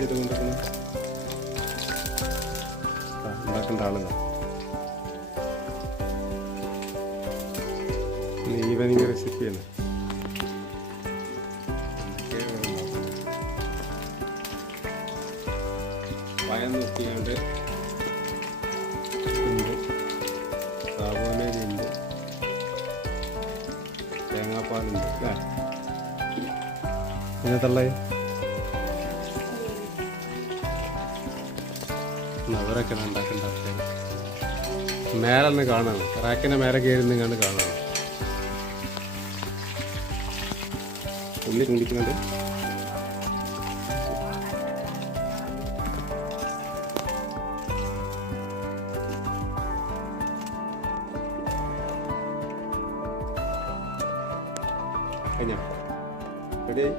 ചെയ്തുകൊണ്ടിരിക്കുന്നത്? ഉണ്ടാക്കേണ്ട ആളുകൾ ഈവനിങ് റെസിപ്പിയാണ്. പയം നോക്കിയാണ്ട് ഉണ്ട്, സാബോനരിയുണ്ട്, തേങ്ങാപ്പാലുണ്ട് അല്ലേ? ഇതിനകത്തുള്ള അവരൊക്കെ ഉണ്ടാക്കണ്ടാക്കുക. മേലൊന്ന് കാണാണ്, റാക്കിൻ്റെ മേലെ കയറി നിങ്ങാണ്ട് കാണാണ്. ഉള്ളി ചൂണ്ടിക്കുന്നുണ്ട്. കഴിഞ്ഞോ? റെഡിയായി.